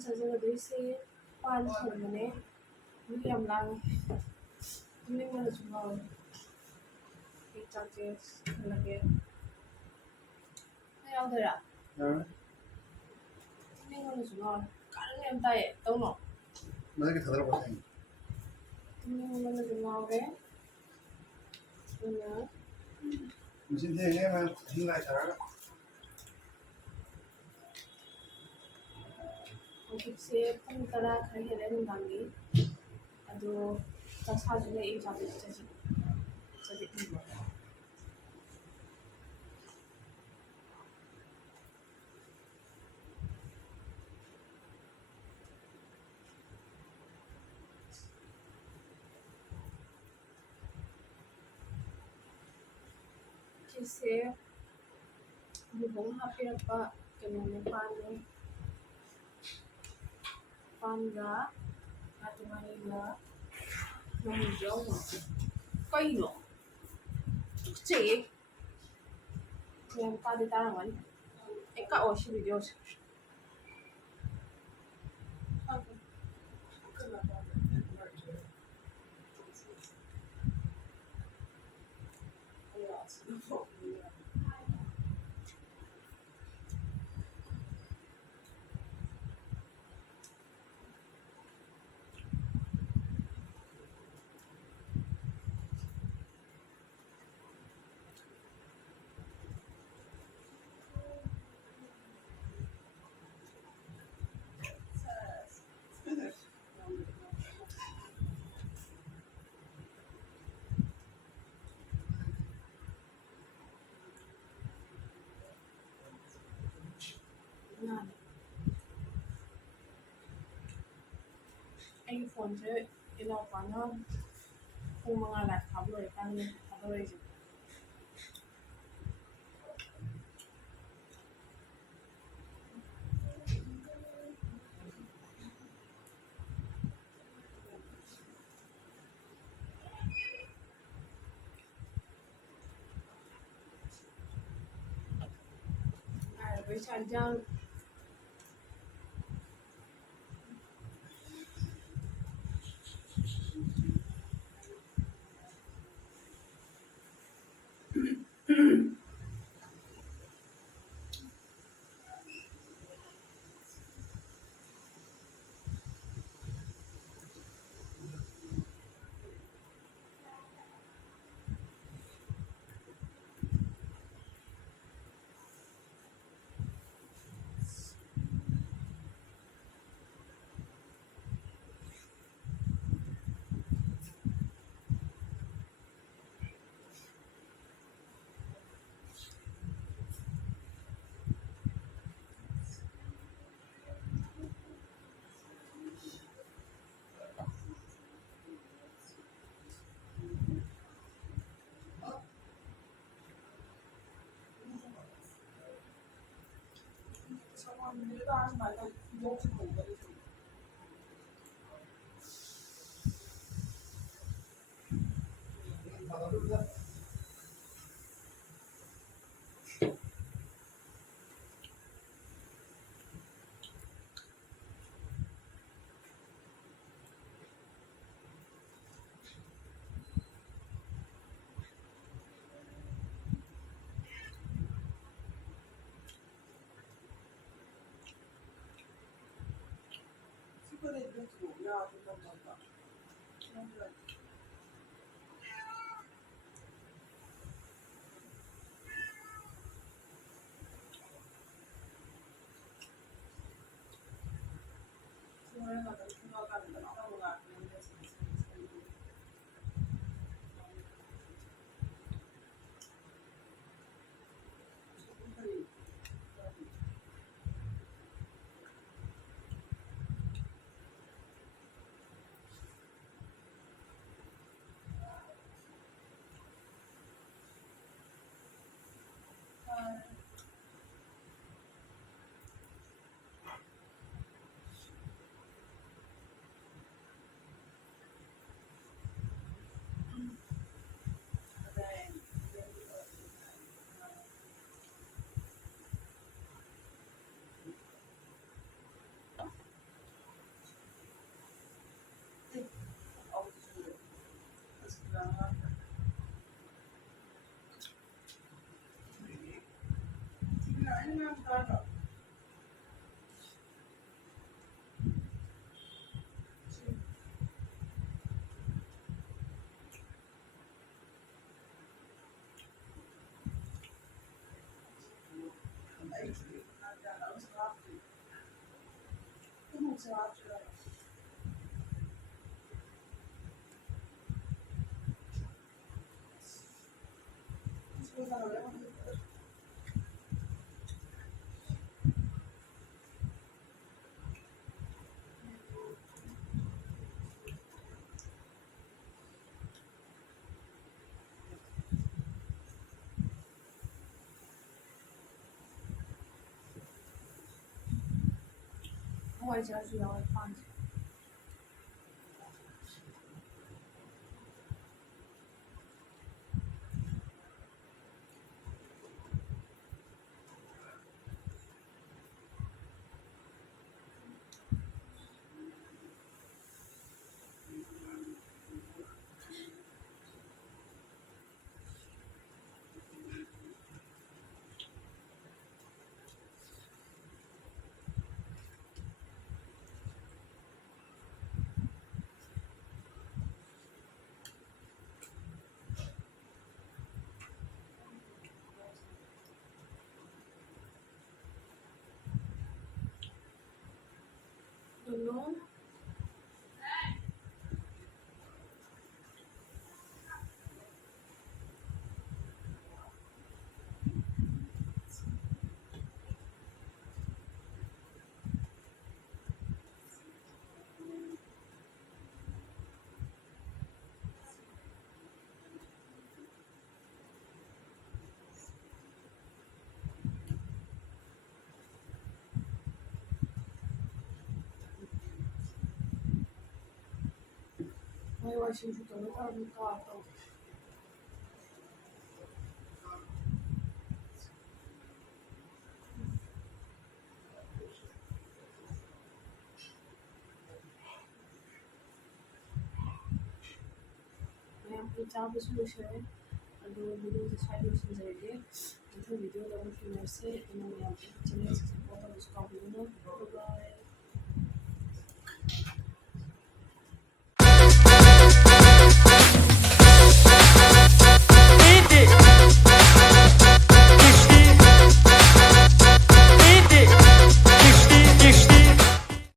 사진거들이 빤 정문에 위험랑 tumingin semua charges lagi hay đâu thôi ạ tumingin semua karena em tay tao nó 만약에 다 들어가요. tumingin semua cái nhớ 무슨 생각만 생각이 잘 혹시 폰따라 가게 되는 단계 아주 자 사진에 이 자주 저지 이거 글쎄 무슨 하필까 그냥 panza at Manila ng jowa. Kayo. Kasi, yung tadi tarangan, ikaw si video. Anh phone chứ ilaw pa na kung mga laptop rồi kan coverage với chàng trang 外加需要放弃。Don't know. Eu acho que eu não muito alto. Eu estava solution. Aduh, video sesuai solution saja. Itu video dalam film saya, ini yang channel saya foto suka video. Bye bye.